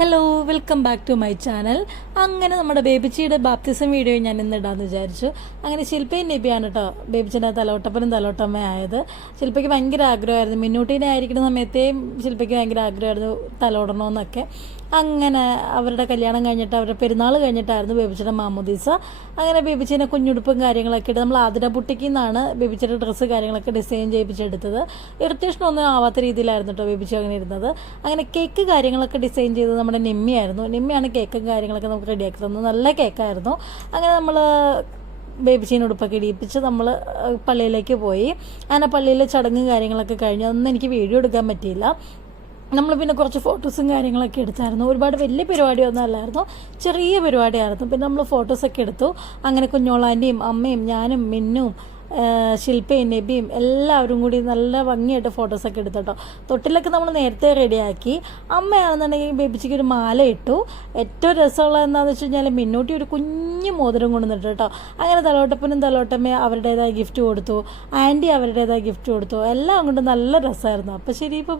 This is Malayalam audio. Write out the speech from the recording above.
Hello welcome back to my channel അങ്ങനെ നമ്മുടെ ബേബിച്ചിയുടെ ബാപ്തിസം വീഡിയോ ഞാൻ ഇന്ന് ഇടാമെന്ന് വിചാരിച്ചു. അങ്ങനെ ശില്പയും നബിയാണ് കേട്ടോ ബേബിച്ചിന്റെ തലോട്ടപ്പനും തലോട്ടമ്മ ആയത്. ശില്പയ്ക്ക് ഭയങ്കര ആഗ്രഹമായിരുന്നു. മിന്നൂട്ടീനെ ആയിരിക്കുന്ന സമയത്തേയും ശില്പയ്ക്ക് ഭയങ്കര ആഗ്രഹമായിരുന്നു തലോടണമെന്നൊക്കെ. അങ്ങനെ അവരുടെ കല്യാണം കഴിഞ്ഞിട്ട് അവരുടെ പെരുന്നാൾ കഴിഞ്ഞിട്ടായിരുന്നു ബേബിച്ചിയുടെ മാമോദീസ. അങ്ങനെ ബേബിച്ചിനെ കുഞ്ഞുടുപ്പും കാര്യങ്ങളൊക്കെ ഇട്ട് നമ്മൾ ആതിര ബുട്ടിക്കിൽ നിന്നാണ് ബേബിച്ചിയുടെ ഡ്രസ്സ് കാര്യങ്ങളൊക്കെ ഡിസൈൻ ചെയ്യിപ്പിച്ചെടുത്തത്. ഇറിറ്റേഷൻ ഒന്നും ആവാത്ത രീതിയിലായിരുന്നു കേട്ടോ ബേബിച്ചി അങ്ങനെ ഇരുന്നത്. അങ്ങനെ കേക്ക് കാര്യങ്ങളൊക്കെ ഡിസൈൻ ചെയ്തത് നമ്മുടെ നിമ്മിയായിരുന്നു. നിമ്മിയാണ് കേക്കും കാര്യങ്ങളൊക്കെ നമുക്ക് റെഡിയാക്കി തന്നത്. നല്ല കേക്കായിരുന്നു. അങ്ങനെ നമ്മൾ ബേബിച്ചീനെ ഉടുപ്പൊക്കെ ഇടിയിപ്പിച്ച് നമ്മൾ പള്ളിയിലേക്ക് പോയി. അങ്ങനെ പള്ളിയിലെ ചടങ്ങും കാര്യങ്ങളൊക്കെ കഴിഞ്ഞ് അതൊന്നും എനിക്ക് വീഡിയോ എടുക്കാൻ പറ്റിയില്ല. നമ്മൾ പിന്നെ കുറച്ച് ഫോട്ടോസും കാര്യങ്ങളൊക്കെ എടുത്തായിരുന്നു. ഒരുപാട് വലിയ പരിപാടിയൊന്നും അല്ലായിരുന്നു. ചെറിയ പരിപാടിയായിരുന്നു. പിന്നെ നമ്മൾ ഫോട്ടോസൊക്കെ എടുത്തു. അങ്ങനെ കുഞ്ഞോളാന്റെയും അമ്മയും ഞാനും മിന്നും ശില്പയും നബിയും എല്ലാവരും കൂടി നല്ല ഭംഗിയായിട്ട് ഫോട്ടോസൊക്കെ എടുത്തു കേട്ടോ തൊട്ടിലൊക്കെ നമ്മൾ നേരത്തെ റെഡിയാക്കി അമ്മയാണെന്നുണ്ടെങ്കിൽ ബേബിച്ചിക്ക് ഒരു മാല ഇട്ടു. ഏറ്റവും രസമുള്ള എന്താണെന്ന് വെച്ച് കഴിഞ്ഞാൽ മിന്നൂട്ടി ഒരു കുഞ്ഞു മോതിരം കൊണ്ടുവന്നിട്ട് കേട്ടോ അങ്ങനെ തലോട്ടപ്പനും തലോട്ടമ്മയും അവരുടേതായ ഗിഫ്റ്റ് കൊടുത്തു. ആന്റി അവരുടേതായ ഗിഫ്റ്റ് കൊടുത്തു. എല്ലാം കൊണ്ട് നല്ല രസമായിരുന്നു. അപ്പോൾ ശരി ഇപ്പോൾ